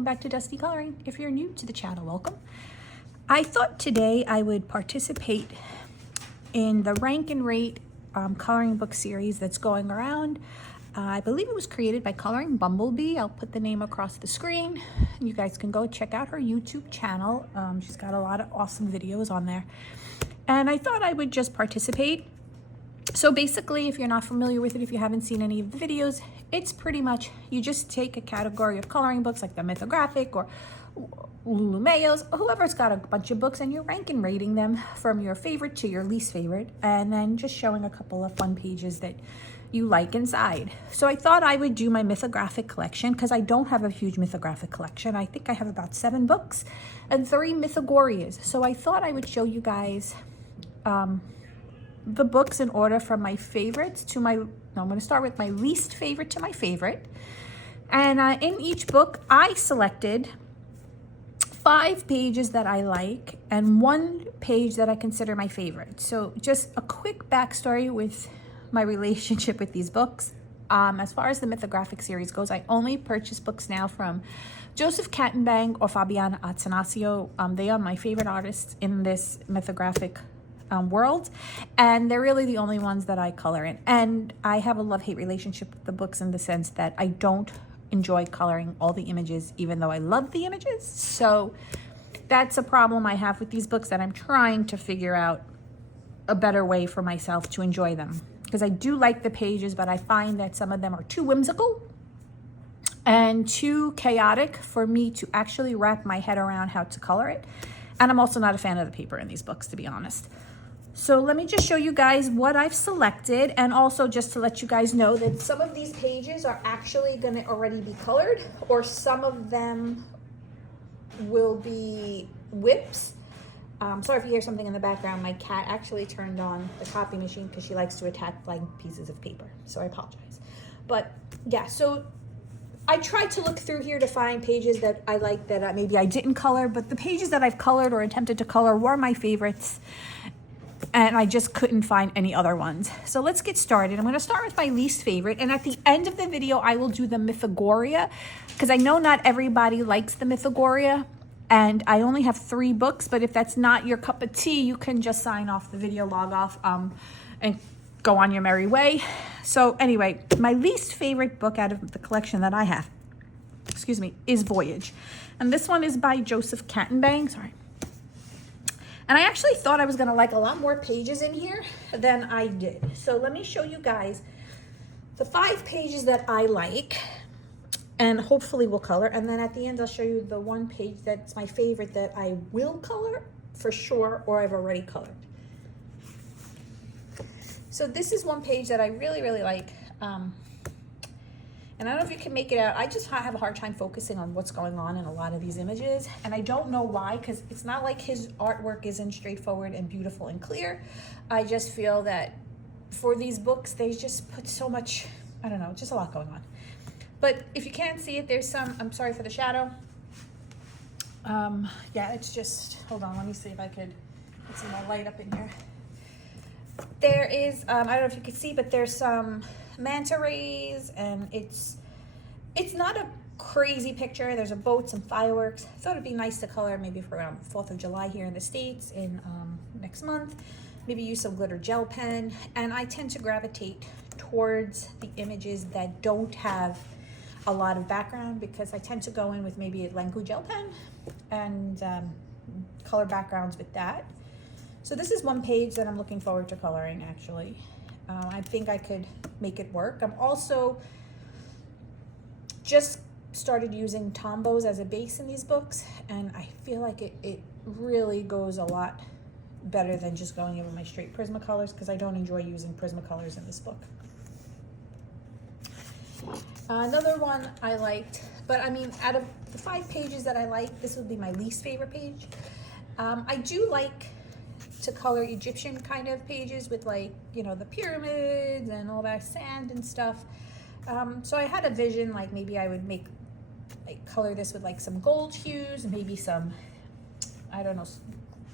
welcome back to Dusty Coloring. If you're new to the channel, welcome. I thought today I would participate in the rank and rate coloring book series that's going around. I believe it was created by Coloring Bumblebee. I'll put the name across the screen. You guys can go check out her YouTube channel. She's got a lot of awesome videos on there. And I thought I would just participate. So basically, if you're not familiar with it, if you haven't seen any of the videos, it's pretty much you just take a category of coloring books like the Mythographic or Lulu Mayo's, whoever's got a bunch of books, and you're rank and rating them from your favorite to your least favorite, and then just showing a couple of fun pages that you like inside. So I thought I would do my Mythographic collection because I don't have a huge Mythographic collection. I think I have about 7 books and 3 Mythogorias. So I thought I would show you guys the books in order from my favorites to my, I'm going to start with my least favorite to my favorite. And in each book, I selected 5 pages that I like and 1 page that I consider my favorite. So just a quick backstory with my relationship with these books. As far as the Mythographic series goes, I only purchase books now from Joseph Kattenbang or Fabiana Attanasio. They are my favorite artists in this Mythographic world, and they're really the only ones that I color in. And I have a love-hate relationship with the books in the sense that I don't enjoy coloring all the images, even though I love the images. So that's a problem I have with these books that I'm trying to figure out a better way for myself to enjoy them. Because I do like the pages, but I find that some of them are too whimsical and too chaotic for me to actually wrap my head around how to color it. And I'm also not a fan of the paper in these books, to be honest. So let me just show you guys what I've selected, and also just to let you guys know that some of these pages are actually going to already be colored, or some of them will be whips. Sorry if you hear something in the background. My cat actually turned on the copy machine because she likes to attack blank pieces of paper. So I apologize. But yeah, so I tried to look through here to find pages that I like that maybe I didn't color, but the pages that I've colored or attempted to color were my favorites, and I just couldn't find any other ones. So let's get started. I'm going to start with my least favorite, and at the end of the video, I will do the Mythogoria, because I know not everybody likes the Mythogoria, and I only have 3 books, but if that's not your cup of tea, you can just sign off the video, log off, and go on your merry way. So anyway, my least favorite book out of the collection that I have, excuse me, is Voyage. And this one is by Joseph Kattenbang, sorry. And I actually thought I was gonna like a lot more pages in here than I did. So let me show you guys the 5 pages that I like and hopefully will color. And then at the end, I'll show you the 1 page that's my favorite that I will color for sure, or I've already colored. So this is 1 page that I really, really like. And I don't know if you can make it out. I just have a hard time focusing on what's going on in a lot of these images. And I don't know why, because it's not like his artwork isn't straightforward and beautiful and clear. I just feel that for these books, they just put so much, I don't know, just a lot going on. But if you can't see it, there's some, I'm sorry for the shadow. Yeah, it's just, hold on, let me see if I could get some more light up in here. There is, I don't know if you can see, but there's some manta rays, and it's not a crazy picture. There's a boat, some fireworks. I thought it'd be nice to color maybe for around 4th of July here in the States in next month. Maybe use some glitter gel pen. And I tend to gravitate towards the images that don't have a lot of background, because I tend to go in with maybe a Lanku gel pen and color backgrounds with that. So this is 1 page that I'm looking forward to coloring, actually. I think I could make it work. I'm also just started using Tombows as a base in these books, and I feel like it really goes a lot better than just going in with my straight Prismacolors, because I don't enjoy using Prismacolors in this book. Another one I liked, but I mean, out of the 5 pages that I like, this would be my least favorite page. I do like to color Egyptian kind of pages with, like, you know, the pyramids and all that sand and stuff. So I had a vision, like maybe I would color this with like some gold hues and maybe some, I don't know,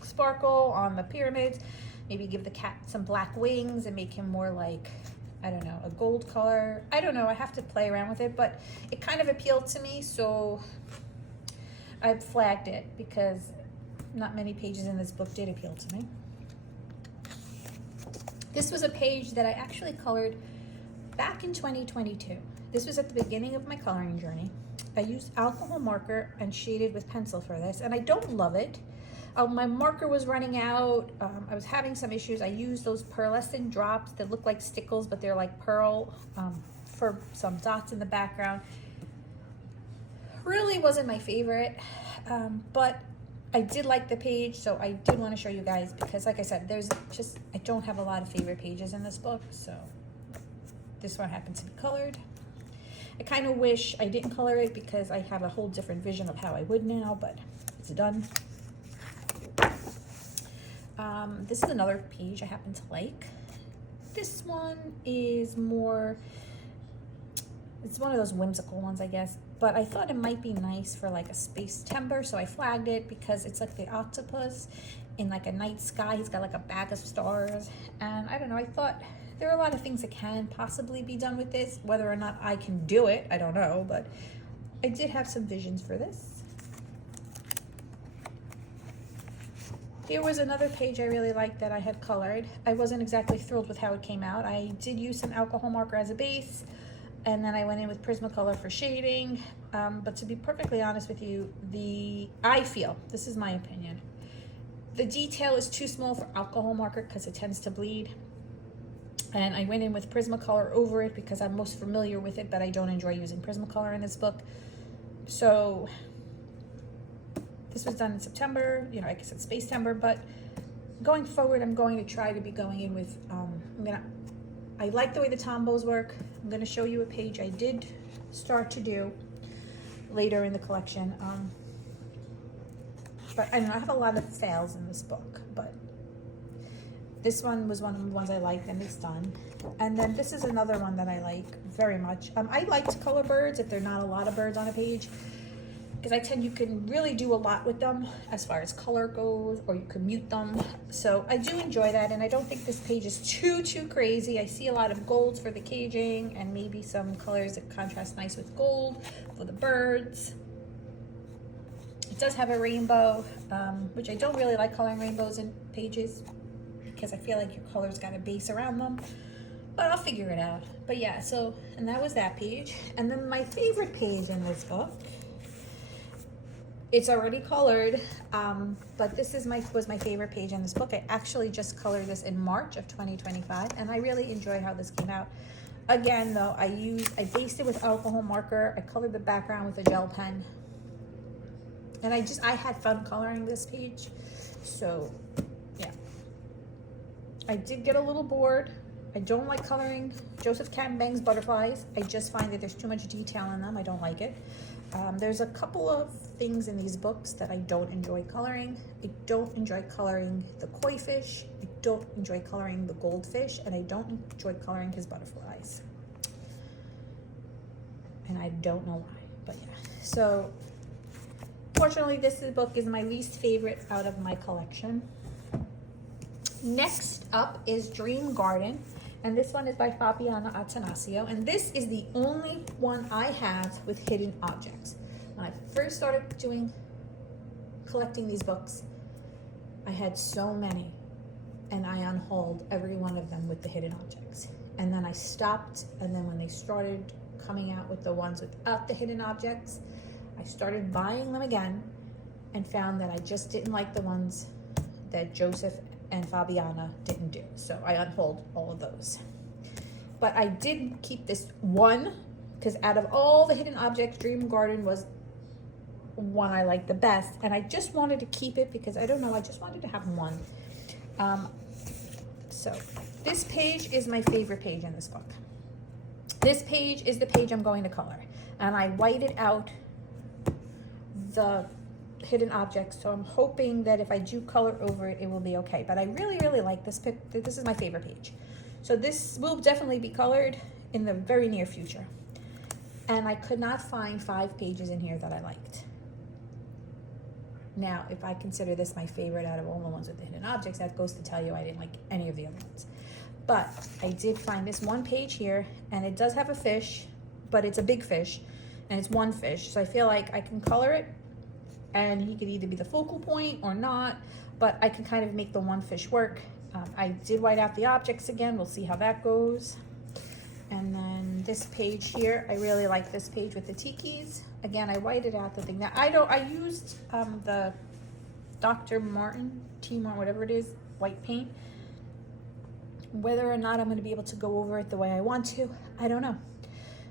sparkle on the pyramids. Maybe give the cat some black wings and make him more like, I don't know, a gold color. I don't know, I have to play around with it, but it kind of appealed to me. So I flagged it because not many pages in this book did appeal to me. This was a page that I actually colored back in 2022. This was at the beginning of my coloring journey. I used alcohol marker and shaded with pencil for this, and I don't love it. My marker was running out. I was having some issues. I used those pearlescent drops that look like stickles, but they're like pearl, for some dots in the background. Really wasn't my favorite, but I did like the page, so I did want to show you guys because, like I said, I don't have a lot of favorite pages in this book, so this one happens to be colored. I kind of wish I didn't color it because I have a whole different vision of how I would now, but it's done. This is another page I happen to like. This one is more, it's one of those whimsical ones, I guess, but I thought it might be nice for like a space timber, so I flagged it because it's like the octopus in like a night sky. He's got like a bag of stars, and I don't know, I thought there are a lot of things that can possibly be done with this. Whether or not I can do it, I don't know, but I did have some visions for this. Here was another page I really liked that I had colored. I wasn't exactly thrilled with how it came out. I did use some alcohol marker as a base, and then I went in with Prismacolor for shading. But to be perfectly honest with you, I feel, this is my opinion, the detail is too small for alcohol marker because it tends to bleed. And I went in with Prismacolor over it because I'm most familiar with it, but I don't enjoy using Prismacolor in this book. So this was done in September, you know, I guess it's Space Timber, but going forward, I'm going to try to be going in with, I like the way the tombos work. I'm going to show you a page I did start to do later in the collection. But I don't know, I have a lot of fails in this book, but this one was one of the ones I liked, and it's done. And then this is another one that I like very much. I like to color birds if there are not a lot of birds on a page, because you can really do a lot with them as far as color goes, or you can mute them. So I do enjoy that, and I don't think this page is too crazy. I see a lot of golds for the caging and maybe some colors that contrast nice with gold for the birds. It does have a rainbow, which I don't really like coloring rainbows in pages because I feel like your color's got a base around them, but I'll figure it out. But yeah, so, and that was that page. And then my favorite page in this book, it's already colored, but this is was my favorite page in this book. I actually just colored this in March of 2025, and I really enjoy how this came out. Again, though, I based it with alcohol marker. I colored the background with a gel pen, and I had fun coloring this page. So yeah, I did get a little bored. I don't like coloring Joseph Campbell's butterflies. I just find that there's too much detail in them. I don't like it. There's a couple of things in these books that I don't enjoy coloring. I don't enjoy coloring the koi fish. I don't enjoy coloring the goldfish, and I don't enjoy coloring his butterflies. And I don't know why, but yeah. So fortunately, this book is my least favorite out of my collection. Next up is Dream Garden, and this one is by Fabiana Attanasio, and this is the only one I have with hidden objects. When I first started collecting these books, I had so many, and I unhauled every one of them with the hidden objects. And then I stopped, and then when they started coming out with the ones without the hidden objects, I started buying them again and found that I just didn't like the ones that Joseph and Fabiana didn't do. So I unhauled all of those. But I did keep this one, because out of all the hidden objects, Dream Garden was one I liked the best. And I just wanted to keep it because, I don't know, I just wanted to have one. So this page is my favorite page in this book. This page is the page I'm going to color. And I whited out the hidden objects, so I'm hoping that if I do color over it, it will be okay. But I really like this pic. This is my favorite page. So this will definitely be colored in the very near future. And I could not find 5 pages in here that I liked. Now, if I consider this my favorite out of all the ones with the hidden objects, that goes to tell you I didn't like any of the other ones. But I did find this one page here, and it does have a fish, but it's a big fish, and it's one fish. So I feel like I can color it, and he could either be the focal point or not, but I can kind of make the one fish work. I did white out the objects again. We'll see how that goes. And then this page here, I really like this page with the tikis. Again, I whited out the thing. Now I used the Dr. Martin, T. Martin, whatever it is, white paint. Whether or not I'm going to be able to go over it the way I want to, I don't know.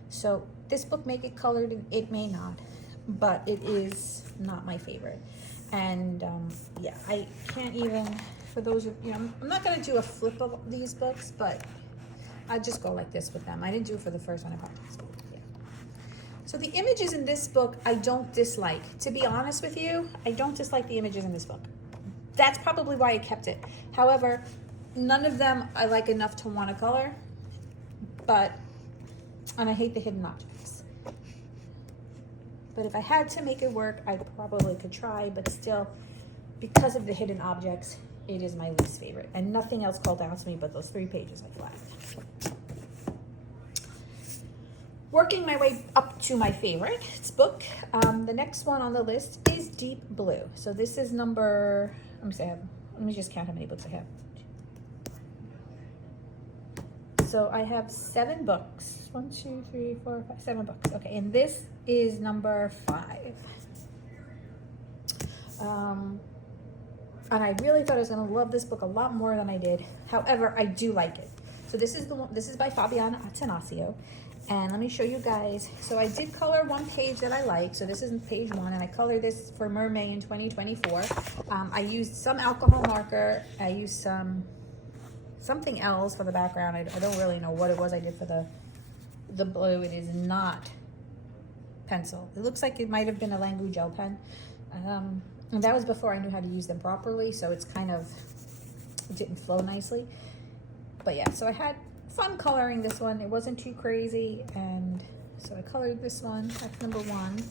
So this book may get colored and it may not, but it is not my favorite. And yeah, I can't even, for those of, I'm not going to do a flip of these books, but I just go like this with them. I didn't do it for the first one, I apologize. Yeah. So the images in this book, I don't dislike. To be honest with you, I don't dislike the images in this book. That's probably why I kept it. However, none of them I like enough to want to color, and I hate the hidden objects. But if I had to make it work, I probably could try, but still, because of the hidden objects, it is my least favorite. And nothing else called out to me but those 3 pages I flagged. Working my way up to my favorite book, the next one on the list is Deep Blue. So this is number, let me just count how many books I have. So I have 7 books. 1, 2, 3, 4, 5, 7 books. Okay, and this is number 5. And I really thought I was going to love this book a lot more than I did. However, I do like it. So this is the one. This is by Fabiana Attanasio, and let me show you guys. So I did color one page that I like. So this is page 1, and I colored this for Mermaid in 2024. I used some alcohol marker. I used something else for the background. I don't really know what it was I did for the blue. It is not pencil. It looks like it might have been a Langu gel pen. And that was before I knew how to use them properly, so it's kind of, it didn't flow nicely. But yeah, so I had fun coloring this one. It wasn't too crazy, and so I colored this one. That's number 1.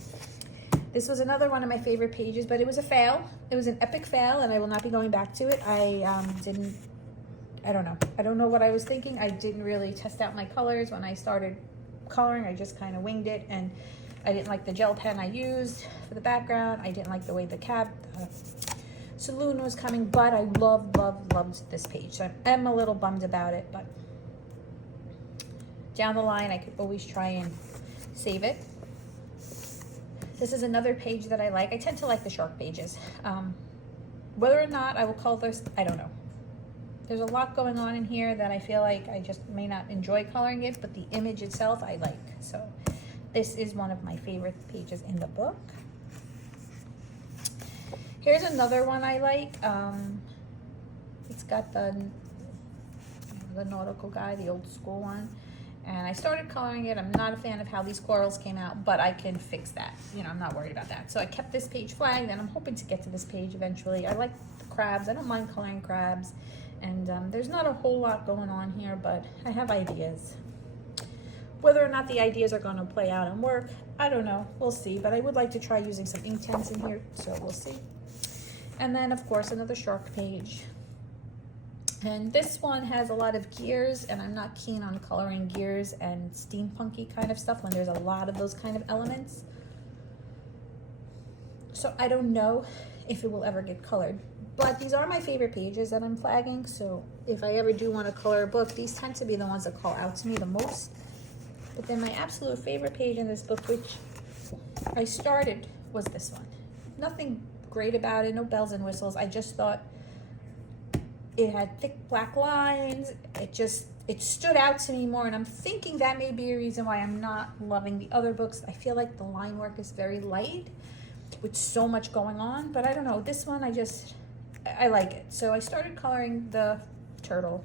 This was another one of my favorite pages, but it was a fail. It was an epic fail, and I will not be going back to it. I don't know. I don't know what I was thinking. I didn't really test out my colors when I started coloring. I just kind of winged it, and I didn't like the gel pen I used for the background. I didn't like the way the saloon was coming, but I loved this page. So I'm a little bummed about it, but down the line, I could always try and save it. This is another page that I like. I tend to like the shark pages. Whether or not I will color this, I don't know. There's a lot going on in here that I feel like I just may not enjoy coloring it, but the image itself I like. So this is one of my favorite pages in the book. Here's another one I like. It's got the nautical guy, the old school one. And I started coloring it. I'm not a fan of how these corals came out, but I can fix that. I'm not worried about that. So I kept this page flagged, and I'm hoping to get to this page eventually. I like the crabs. I don't mind coloring crabs. And there's not a whole lot going on here, but I have ideas. Whether or not the ideas are going to play out and work, I don't know. We'll see. But I would like to try using some ink tints in here, so we'll see. And then, of course, another shark page. And this one has a lot of gears, and I'm not keen on coloring gears and steampunky kind of stuff when there's a lot of those kind of elements. So I don't know if it will ever get colored. But these are my favorite pages that I'm flagging, so if I ever do want to color a book, these tend to be the ones that call out to me the most. But then my absolute favorite page in this book, which I started, was this one. Nothing great about it, no bells and whistles. I just thought it had thick black lines. It stood out to me more, and I'm thinking that may be a reason why I'm not loving the other books. I feel like the line work is very light with so much going on, but I don't know. This one, I like it. So I started coloring the turtle,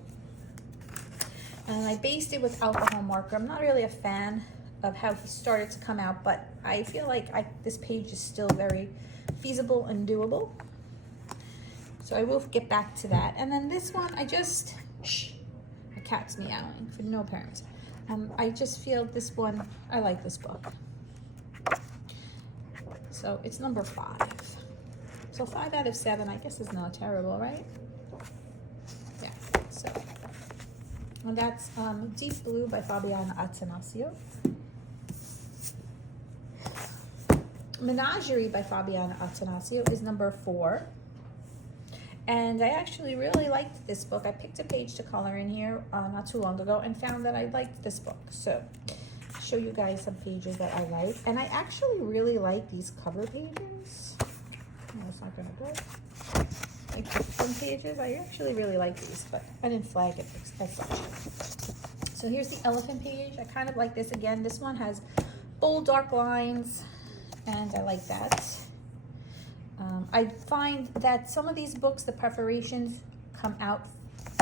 and I based it with alcohol marker. I'm not really a fan of how he started to come out, but I feel like this page is still very feasible and doable. So I will get back to that. And then this one, my cat's meowing for no apparent reason. I just feel this one, I like this book. So it's number 5. So 5 out of 7, I guess, is not terrible, right? Yeah, so. And that's Deep Blue by Fabiana Attanasio. Menagerie by Fabiana Attanasio is number 4. And I actually really liked this book. I picked a page to color in here not too long ago and found that I liked this book. So I'll show you guys some pages that I like. And I actually really like these cover pages. No, it's not gonna go. Like some pages, I actually really like these, but I didn't flag it as such. So here's the elephant page. I kind of like this. Again, this one has bold dark lines, and I like that. I find that some of these books, the perforations come out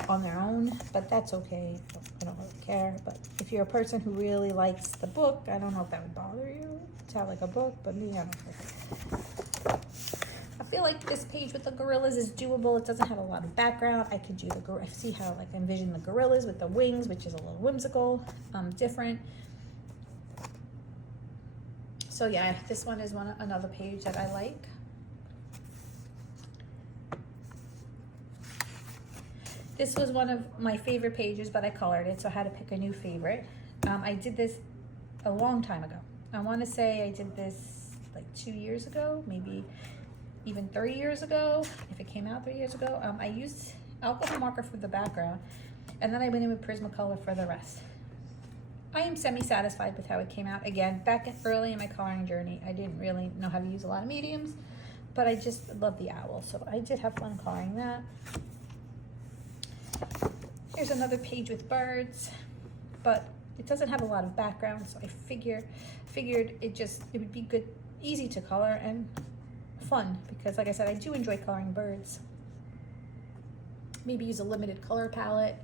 on their own, but that's okay. I don't really care. But if you're a person who really likes the book, I don't know if that would bother you to have like a book, but me, I don't care. I feel like this page with the gorillas is doable. It doesn't have a lot of background. I could do the see how like I envision the gorillas with the wings, which is a little whimsical, different. So yeah, this one is another page that I like. This was one of my favorite pages, but I colored it, so I had to pick a new favorite. I did this a long time ago. I want to say I did this like 2 years ago, maybe even 3 years ago, if it came out 3 years ago. I used alcohol marker for the background, and then I went in with Prismacolor for the rest. I am semi-satisfied with how it came out. Again, back early in my coloring journey, I didn't really know how to use a lot of mediums, but I just love the owl, so I did have fun coloring that. Here's another page with birds, but it doesn't have a lot of background, so I figured it would be good, easy to color and fun, because like I said, I do enjoy coloring birds. Maybe use a limited color palette.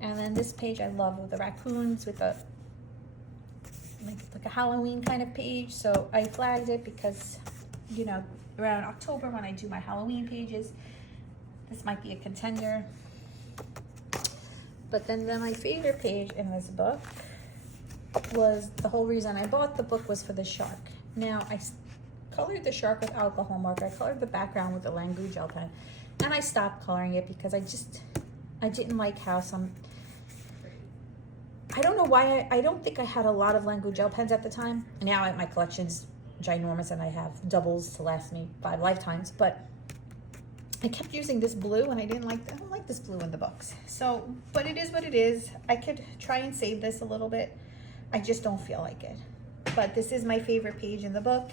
And then this page I love with the raccoons with a like a Halloween kind of page, so I flagged it because, you know, around October when I do my Halloween pages, this might be a contender. But then my favorite page in this book was, the whole reason I bought the book was for the shark. Now, I colored the shark with alcohol marker. I colored the background with a Langu gel pen. And I stopped coloring it because I didn't like how I don't know why, I don't think I had a lot of Langu gel pens at the time. Now my collection's ginormous and I have doubles to last me 5 lifetimes, but I kept using this blue and I don't like this blue in the books. So, but it is what it is. I could try and save this a little bit. I just don't feel like it. But this is my favorite page in the book.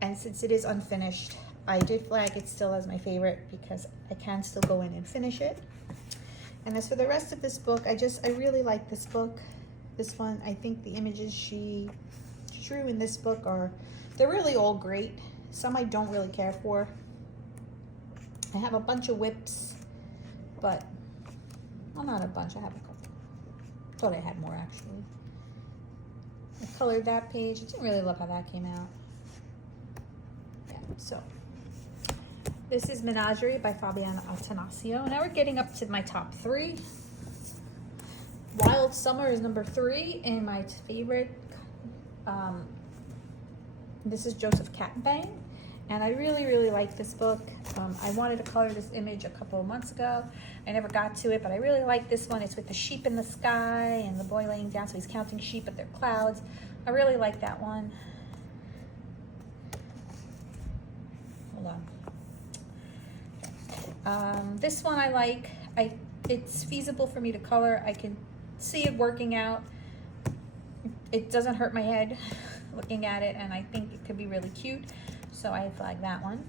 And since it is unfinished, I did flag it still as my favorite because I can still go in and finish it. And as for the rest of this book, I really like this book. This one, I think the images she drew in this book they're really all great. Some I don't really care for. I have a bunch of whips, but, well, not a bunch, I have a couple. Thought I had more actually. I colored that page. I didn't really love how that came out. Yeah, so this is Menagerie by Fabiana Attanasio. Now we're getting up to my top 3. Wild Summer is number 3 in my favorite. This is Joseph Catbang, and I really like this book. I wanted to color this image a couple of months ago. I never got to it, but I really like this one. It's with the sheep in the sky and the boy laying down, so he's counting sheep, but they're clouds. I really like that one. Hold on. This one I like. It's feasible for me to color. I can see it working out. It doesn't hurt my head looking at it, and I think it could be really cute, so I flagged that one.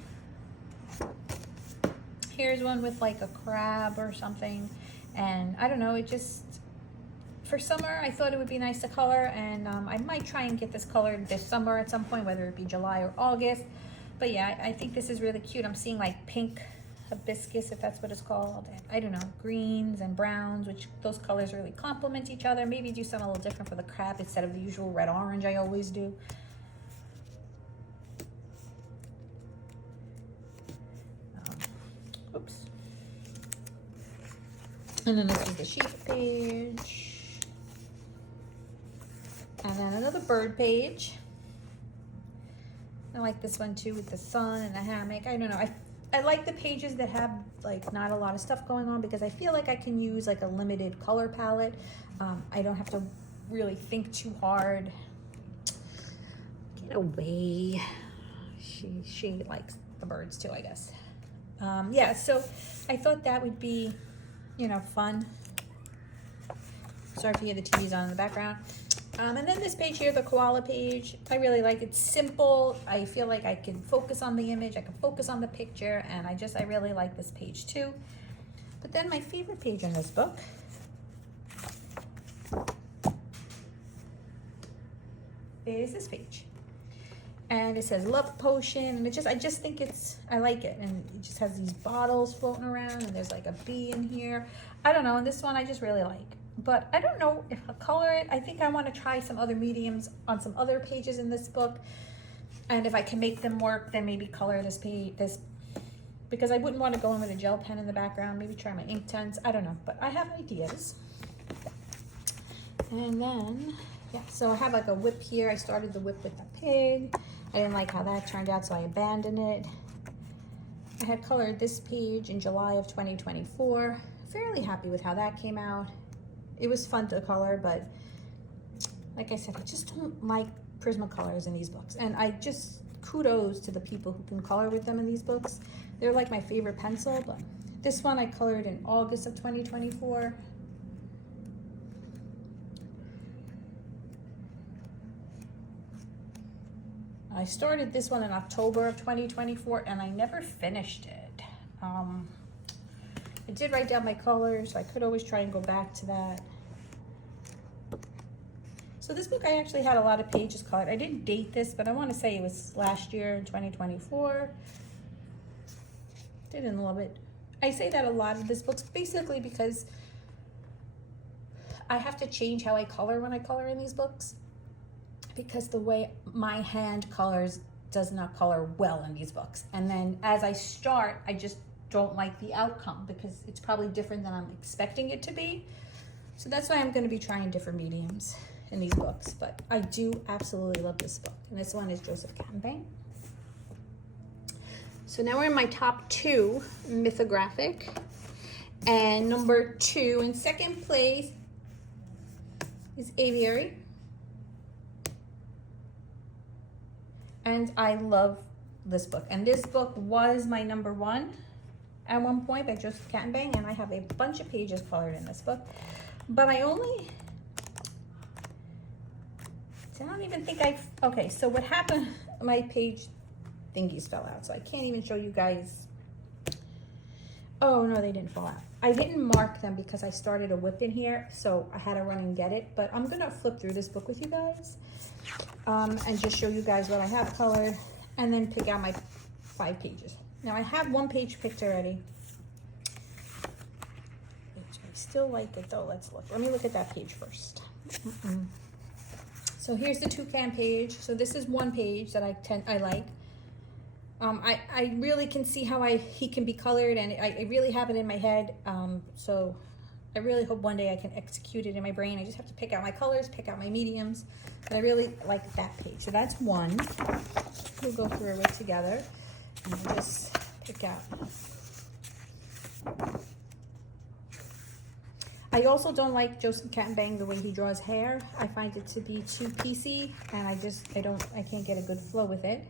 Here's one with like a crab or something, and I don't know, it just, for summer I thought it would be nice to color, and I might try and get this colored this summer at some point, whether it be July or August. But yeah, I think this is really cute. I'm seeing like pink hibiscus, if that's what it's called, and I don't know, greens and browns, which those colors really complement each other. Maybe do something a little different for the crab instead of the usual red orange I always do. Oops. And then this is the sheep page, and then another bird page. I like this one too, with the sun and the hammock. I don't know, I like the pages that have like not a lot of stuff going on, because I feel like I can use like a limited color palette. I don't have to really think too hard. Get away. She likes the birds too, I guess. Yeah, so I thought that would be, you know, fun. Sorry if you hear the TV's on in the background. And then this page here, the koala page, I really like it. It's simple. I feel like I can focus on the image, I can focus on the picture, and I really like this page too. But then my favorite page in this book is this page. And it says love potion, and I just think I like it. And it just has these bottles floating around, and there's like a bee in here. I don't know, and this one I just really like. But I don't know if I'll color it. I think I want to try some other mediums on some other pages in this book. And if I can make them work, then maybe color this page, because I wouldn't want to go in with a gel pen in the background. Maybe try my Inktense, I don't know. But I have ideas. And then, yeah, so I have like a whip here. I started the whip with the pig. I didn't like how that turned out, so I abandoned it. I had colored this page in July of 2024. Fairly happy with how that came out. It was fun to color, but like I said, I just don't like Prismacolors in these books. And I just, kudos to the people who can color with them in these books. They're like my favorite pencil, but this one I colored in August of 2024. I started this one in October of 2024, and I never finished it. I did write down my colors, so I could always try and go back to that. So this book, I actually had a lot of pages colored. I didn't date this, but I want to say it was last year in 2024. Didn't love it. I say that a lot of this book's basically because I have to change how I color when I color in these books, because the way my hand colors does not color well in these books. And then as I start, I just don't like the outcome because it's probably different than I'm expecting it to be. So that's why I'm going to be trying different mediums in these books. But I do absolutely love this book. And this one is Joseph Campbell. So now we're in my top two, Mythographic. And number two, in second place, is Aviary. And I love this book. And this book was my number one at one point by Joseph Campbell, and I have a bunch of pages colored in this book. But I don't even think okay, so what happened, my page thingies fell out, so I can't even show you guys. Oh, no, they didn't fall out. I didn't mark them because I started a whip in here, so I had to run and get it. But I'm going to flip through this book with you guys and just show you guys what I have colored and then pick out my 5 pages. Now, I have one page picked already. I still like it, though. Let's look. Let me look at that page first. So here's the toucan page. So this is one page that I like. I really can see how he can be colored, and I really have it in my head. So I really hope one day I can execute it in my brain. I just have to pick out my colors, pick out my mediums. But I really like that page. So that's one. We'll go through it together and we'll just pick out. I also don't like Joseph Campbell the way he draws hair. I find it to be too piecey, and I can't get a good flow with it.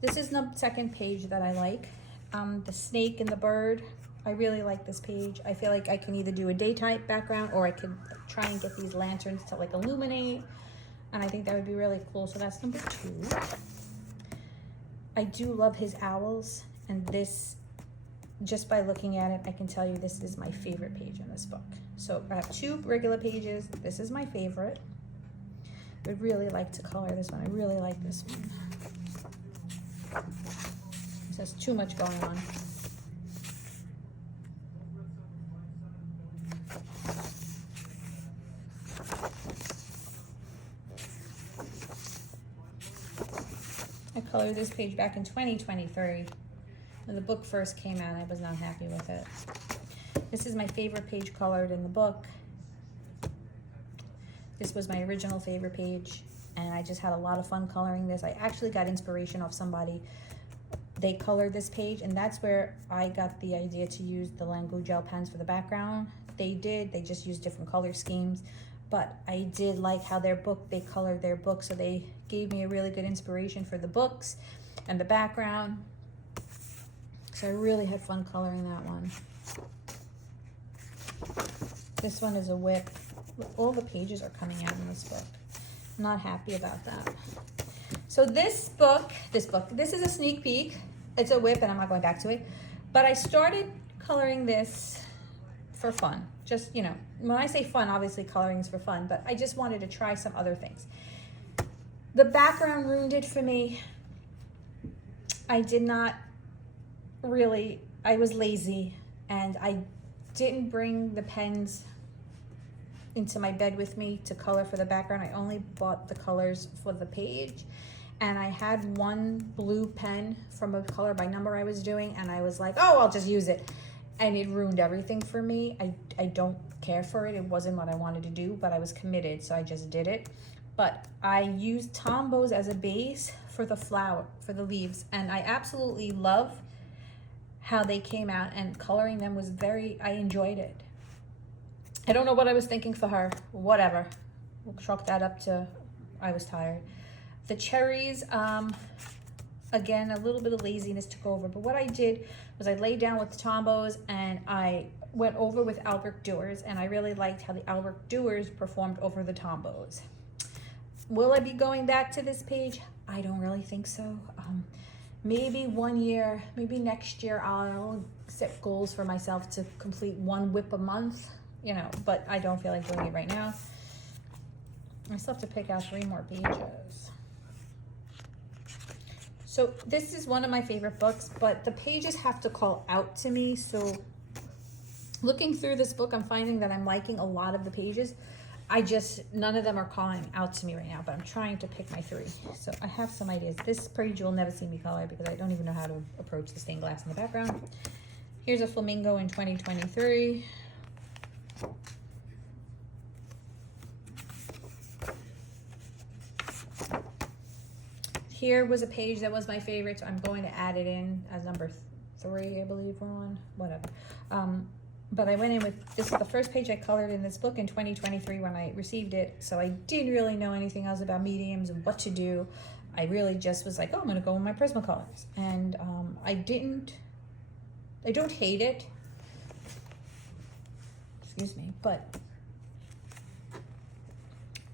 This is the second page that I like. The snake and the bird. I really like this page. I feel like I can either do a daytime background or I could try and get these lanterns to like illuminate. And I think that would be really cool. So that's number 2. I do love his owls. And this, just by looking at it, I can tell you this is my favorite page in this book. So I have 2 regular pages. This is my favorite. I would really like to color this one. I really like this one. There's too much going on. I colored this page back in 2023. When the book first came out, I was not happy with it. This is my favorite page colored in the book. This was my original favorite page, and I just had a lot of fun coloring this. I actually got inspiration off somebody. They colored this page, and that's where I got the idea to use the Lango gel pens for the background. They just used different color schemes. but I did like how they colored their book, so they gave me a really good inspiration for the books and the background. So I really had fun coloring that one. This one is a whip. All the pages are coming out in this book. I'm not happy about that. So this is a sneak peek. It's a whip and I'm not going back to it. But I started coloring this for fun. Just, you know, when I say fun, obviously coloring is for fun, but I just wanted to try some other things. The background ruined it for me. I did not really, I was lazy and I didn't bring the pens into my bed with me to color for the background. I only bought the colors for the page, and I had one blue pen from a color by number I was doing, and I was like, oh, I'll just use it, and it ruined everything for me. I don't care for it. It wasn't what I wanted to do, but I was committed, so I just did it. But I used Tombows as a base for the flower, for the leaves, and I absolutely love how they came out, and coloring them was I enjoyed it. I don't know what I was thinking for her. Whatever. We'll chalk that up to I was tired. The cherries, again, a little bit of laziness took over. But what I did was I laid down with the Tombows and I went over with Albrecht Dürer, and I really liked how the Albrecht Dürer performed over the Tombows. Will I be going back to this page? I don't really think so. Maybe one year, maybe next year, I'll set goals for myself to complete one whip a month. You know, but I don't feel like doing it right now. I still have to pick out 3 more pages. So this is one of my favorite books, but the pages have to call out to me. So looking through this book, I'm finding that I'm liking a lot of the pages. None of them are calling out to me right now, but I'm trying to pick my 3. So I have some ideas. This page you'll never see me color because I don't even know how to approach the stained glass in the background. Here's a flamingo in 2023. Here was a page that was my favorite, so I'm going to add it in as number 3, I believe we're on, whatever. But I went in with, this is the first page I colored in this book in 2023 when I received it, so I didn't really know anything else about mediums and what to do. I really just was like, oh, I'm going to go with my Prismacolors. And I don't hate it. Excuse me, but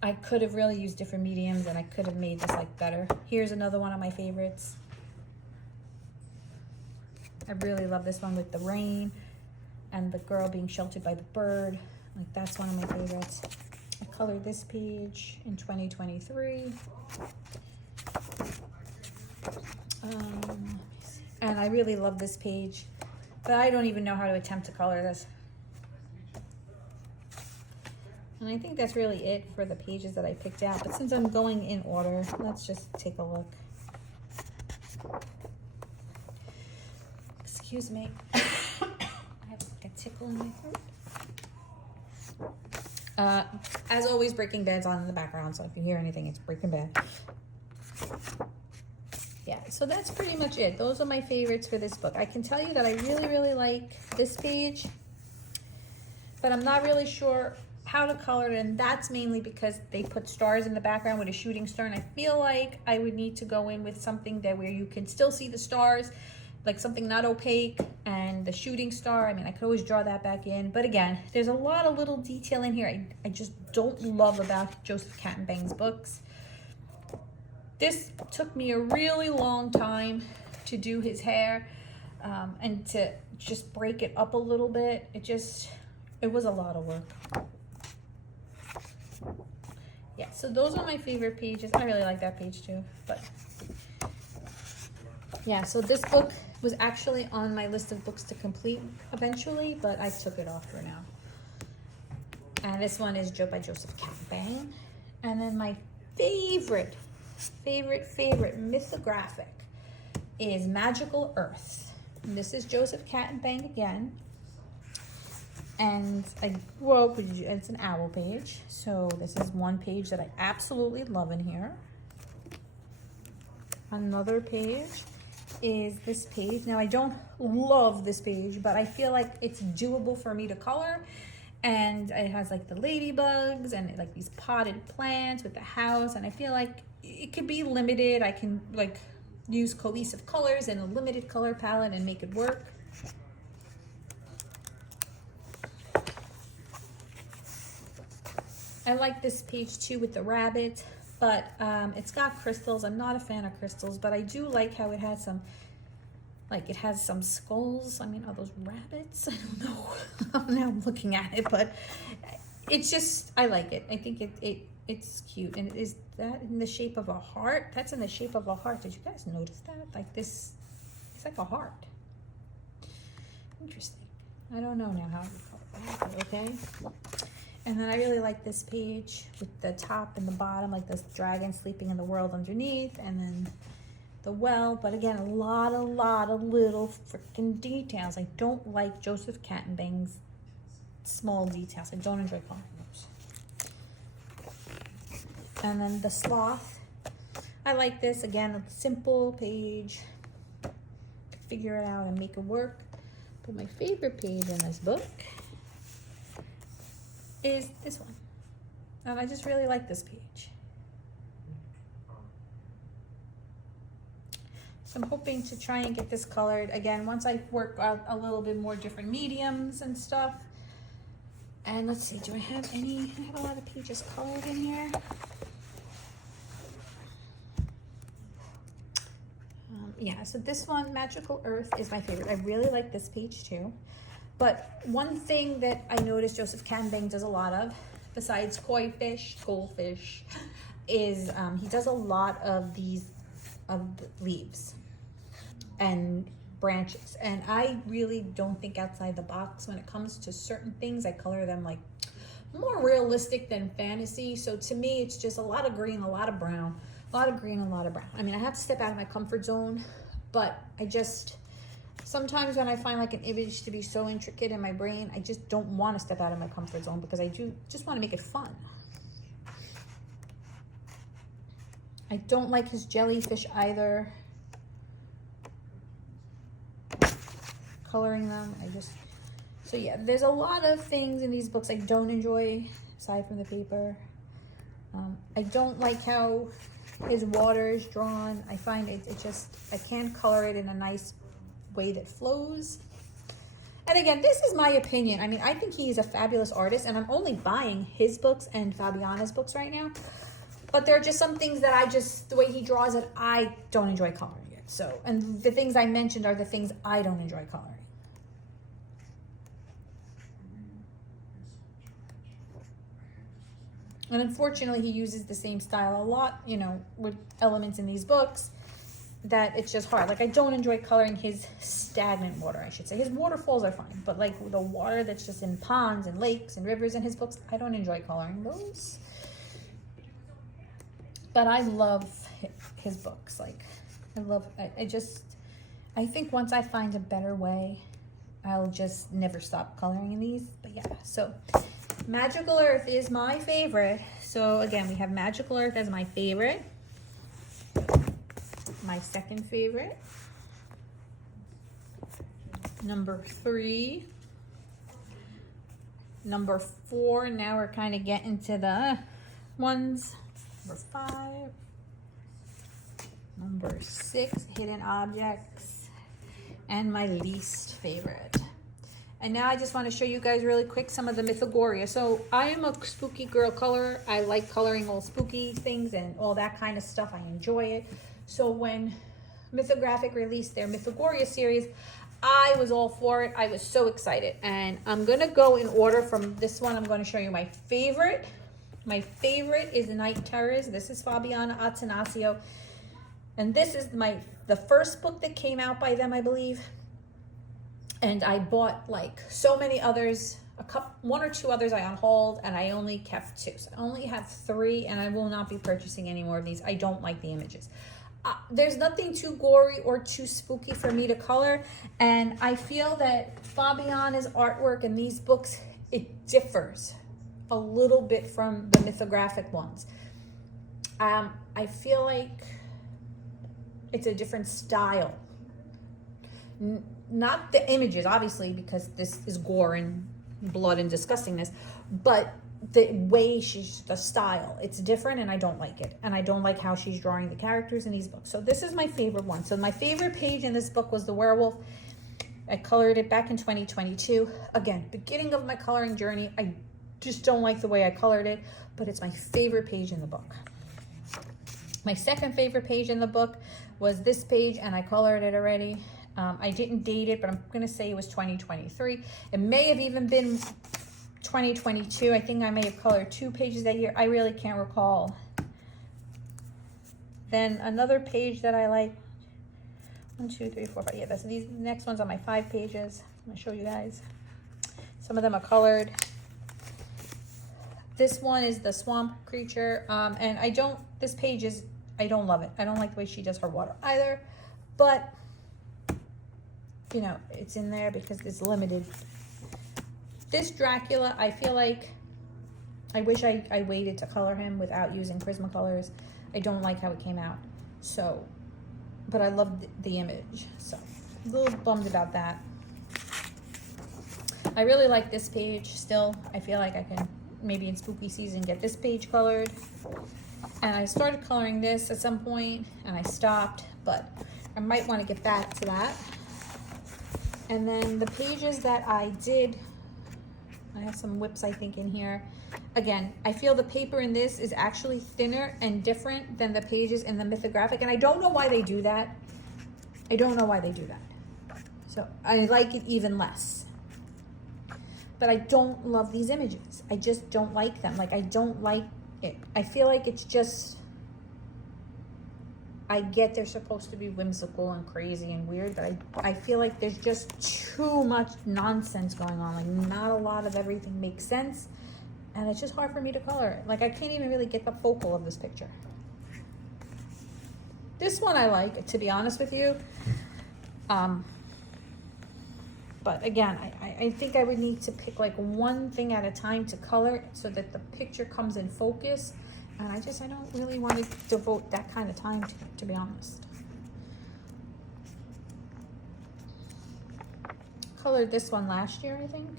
I could have really used different mediums and I could have made this like better. Here's another one of my favorites. I really love this one with the rain and the girl being sheltered by the bird. Like, that's one of my favorites. I colored this page in 2023. And I really love this page, but I don't even know how to attempt to color this. And I think that's really it for the pages that I picked out. But since I'm going in order, let's just take a look. Excuse me. I have like a tickle in my throat. As always, Breaking Bad's on in the background, so if you hear anything, it's Breaking Bad. Yeah, so that's pretty much it. Those are my favorites for this book. I can tell you that I really, really like this page, but I'm not really sure how to color it, and that's mainly because they put stars in the background with a shooting star, and I feel like I would need to go in with something that where you can still see the stars, like something not opaque, and the shooting star. I mean, I could always draw that back in, but again, there's a lot of little detail in here I just don't love about Joseph Kattenbang's books. This took me a really long time to do his hair, and to just break it up a little bit. It was a lot of work. Yeah, so those are my favorite pages. I really like that page too, but yeah, so this book was actually on my list of books to complete eventually, but I took it off for now. And this one is by Joseph Kattenbang. And then my favorite mythographic is Magical Earth. And this is Joseph Kattenbang again. And it's an owl page. So this is one page that I absolutely love in here. Another page is this page. Now, I don't love this page, but I feel like it's doable for me to color. And it has like the ladybugs and like these potted plants with the house. And I feel like it could be limited. I can like use cohesive colors and a limited color palette and make it work. I like this page too with the rabbit, but it's got crystals. I'm not a fan of crystals, but I do like how it has some, like it has some skulls. I mean, are those rabbits? I don't know. Now I'm looking at it, but it's just, I like it. I think it's cute. And is that in the shape of a heart? That's in the shape of a heart. Did you guys notice that? Like this, it's like a heart. Interesting. I don't know now how to call it, okay? And then I really like this page with the top and the bottom, like this dragon sleeping in the world underneath, and then the well. But again, a lot of little freaking details. I don't like Joseph Cattenbang's small details. I don't enjoy coloring those. And then the sloth. I like this. Again, a simple page. Figure it out and make it work. But my favorite page in this book is this one. And I just really like this page. So I'm hoping to try and get this colored again once I work out a little bit more different mediums and stuff. And let's see, do I have any? I have a lot of pages colored in here. Yeah, so this one, Magical Earth, is my favorite. I really like this page too. But one thing that I noticed Joseph Cattenbang does a lot of, besides koi fish, goldfish, is he does a lot of these leaves and branches. And I really don't think outside the box when it comes to certain things. I color them like more realistic than fantasy. So to me, it's just a lot of green, a lot of brown, a lot of green, a lot of brown. I mean, I have to step out of my comfort zone, but I just... Sometimes when I find like an image to be so intricate in my brain, I just don't want to step out of my comfort zone because I just want to make it fun. I don't like his jellyfish either. Coloring them, so yeah, there's a lot of things in these books I don't enjoy aside from the paper. I don't like how his water is drawn. I find it just, I can't color it in a nice way that flows. And again, this is my opinion. I mean, I think he's a fabulous artist, and I'm only buying his books and Fabiana's books right now. But there are just some things that the way he draws it, I don't enjoy coloring it. So, and the things I mentioned are the things I don't enjoy coloring. And unfortunately, he uses the same style a lot, you know, with elements in these books, that it's just hard. Like, I don't enjoy coloring his stagnant water, I should say. His waterfalls are fine, but like the water that's just in ponds and lakes and rivers in his books, I don't enjoy coloring those. But I love his books. Like, I think once I find a better way, I'll just never stop coloring in these. But yeah, so Magical Earth is my favorite. So again, we have Magical Earth as my favorite. My second favorite. Number 3. Number 4. Now we're kind of getting to the ones. Number 5. Number 6, Hidden Objects. And my least favorite. And now I just want to show you guys really quick some of the Mythogorgia. So I am a spooky girl colorer. I like coloring all spooky things and all that kind of stuff. I enjoy it. So when Mythographic released their Mythogorgia series, I was all for it. I was so excited. And I'm going to go in order from this one. I'm going to show you my favorite. My favorite is Night Terrors. This is Fabiana Attanasio. And this is the first book that came out by them, I believe. And I bought like so many others, one or two others I unhauled, and I only kept 2. So I only have 3, and I will not be purchasing any more of these. I don't like the images. There's nothing too gory or too spooky for me to color, and I feel that Fabiana's artwork in these books, it differs a little bit from the Mythographic ones. I feel like it's a different style. Not the images, obviously, because this is gore and, blood and disgustingness, but the way the style, it's different, and I don't like it. And I don't like how she's drawing the characters in these books. So this is my favorite one. So my favorite page in this book was the werewolf. I colored it back in 2022. Again, beginning of my coloring journey. I just don't like the way I colored it, but it's my favorite page in the book. My second favorite page in the book was this page, and I colored it already. I didn't date it, but I'm going to say it was 2023. It may have even been 2022. I think I may have colored 2 pages that year. I really can't recall. Then another page that I like, 1, 2, 3, 4, 5. Yeah, these next ones are my 5 pages. I'm going to show you guys. Some of them are colored. This one is the swamp creature. And this page is, I don't love it. I don't like the way she does her water either. But, you know, it's in there because it's limited. This Dracula, I feel like, I wish I waited to color him without using Prismacolors. I don't like how it came out. So, but I love the image. So, a little bummed about that. I really like this page still. I feel like I can, maybe in spooky season, get this page colored. And I started coloring this at some point, and I stopped, but I might want to get back to that. And then the pages that I did, I have some whips, I think, in here. Again, I feel the paper in this is actually thinner and different than the pages in the Mythographic, and I don't know why they do that. I don't know why they do that. So I like it even less. But I don't love these images. I just don't like them. Like, I don't like it. I feel like it's just, I get they're supposed to be whimsical and crazy and weird, but I feel like there's just too much nonsense going on. Like, not a lot of everything makes sense, and it's just hard for me to color it. Like, I can't even really get the focal of this picture. This one I like, to be honest with you. But again, I think I would need to pick like one thing at a time to color so that the picture comes in focus. And I don't really want to devote that kind of time to be honest. Colored this one last year, I think.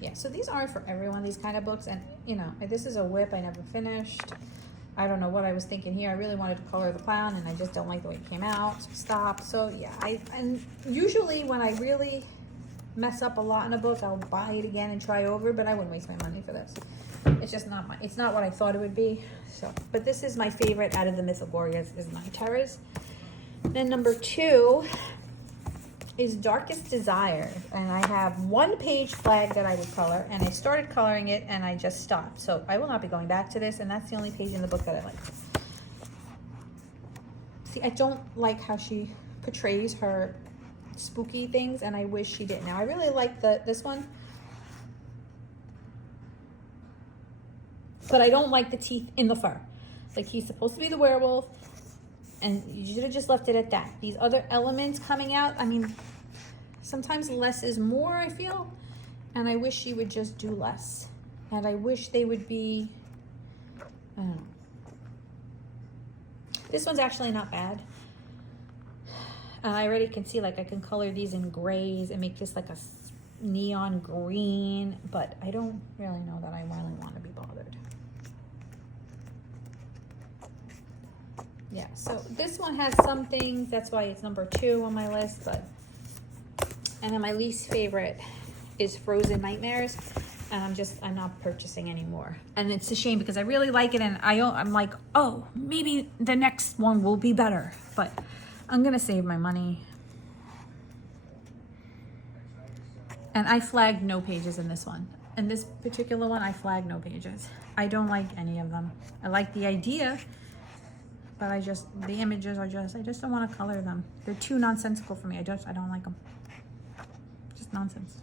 Yeah, so these aren't for everyone, these kind of books. And, you know, this is a whip I never finished. I don't know what I was thinking here. I really wanted to color the clown, and I just don't like the way it came out, so stop. So, yeah, and usually when I really mess up a lot in a book, I'll buy it again and try over, but I wouldn't waste my money for this. It's just not it's not what I thought it would be. So, but this is my favorite out of the Mythogorias, is my Terroris. Then number 2 is Darkest Desire, and I have 1 page flag that I would color, and I started coloring it and I just stopped. So I will not be going back to this, and that's the only page in the book that I like. See, I don't like how she portrays her spooky things, and I wish she didn't. Now I really like this one, but I don't like the teeth in the fur. Like, he's supposed to be the werewolf, and you should have just left it at that. These other elements coming out, I mean, sometimes less is more, I feel, and I wish she would just do less. And I wish they would be, I don't know. This one's actually not bad. I already can see, like, I can color these in grays and make this like a neon green, but I don't really know that I really want to be bothered. Yeah, so this one has some things, that's why it's number 2 on my list, but, and then my least favorite is Frozen Nightmares, and I'm not purchasing anymore. And it's a shame because I really like it, and I'm like, oh, maybe the next one will be better, but I'm gonna save my money. And I flagged no pages in this one. In this particular one, I flagged no pages. I don't like any of them. I like the idea, but the images are I just don't want to color them. They're too nonsensical for me. I don't like them. Just nonsense.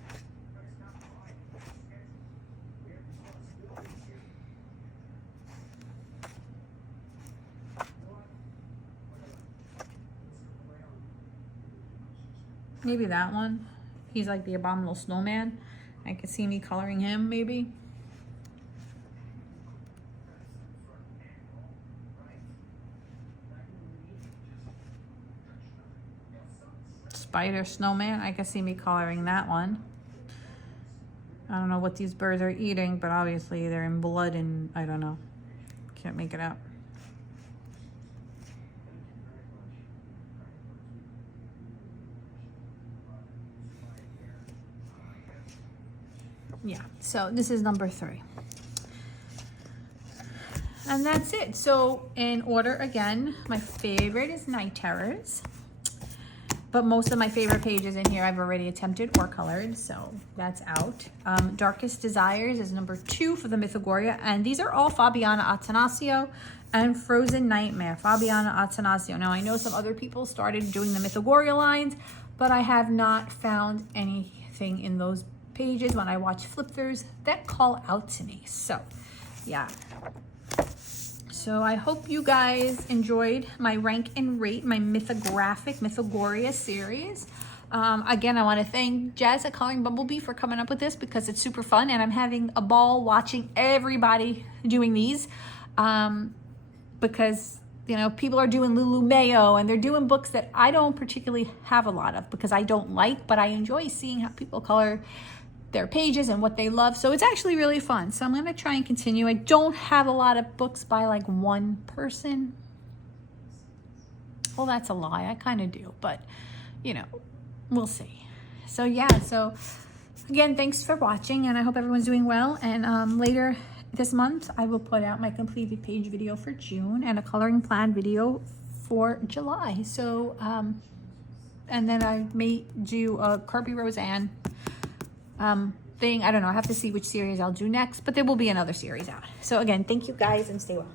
Maybe that one. He's like the abominable snowman. I could see me coloring him, maybe. spider snowman. I can see me coloring that one. I don't know what these birds are eating, but obviously they're in blood and I don't know. Can't make it out. Yeah, so this is number 3. And that's it. So in order again, my favorite is Night Terrors. But most of my favorite pages in here I've already attempted or colored, so that's out. Darkest Desires is number 2 for the Mythogoria, and these are all Fabiana Attanasio and Frozen Nightmare, Fabiana Attanasio. Now I know some other people started doing the Mythogoria lines, but I have not found anything in those pages when I watch flip-throughs that call out to me. So yeah. So I hope you guys enjoyed my rank and rate, my Mythographic Mythogoria series. Again, I want to thank Jazz at Coloring Bumblebee for coming up with this because it's super fun and I'm having a ball watching everybody doing these because, you know, people are doing Lulu Mayo and they're doing books that I don't particularly have a lot of because I don't like, but I enjoy seeing how people color their pages and what they love. So it's actually really fun. So I'm going to try and continue. I don't have a lot of books by like one person. Well, that's a lie. I kind of do, but you know, we'll see. So yeah, so again, thanks for watching and I hope everyone's doing well. And later this month, I will put out my completed page video for June and a coloring plan video for July. So, and then I may do a Kirby Roseanne thing. I don't know. I have to see which series I'll do next, but there will be another series out. So again, thank you guys and stay well.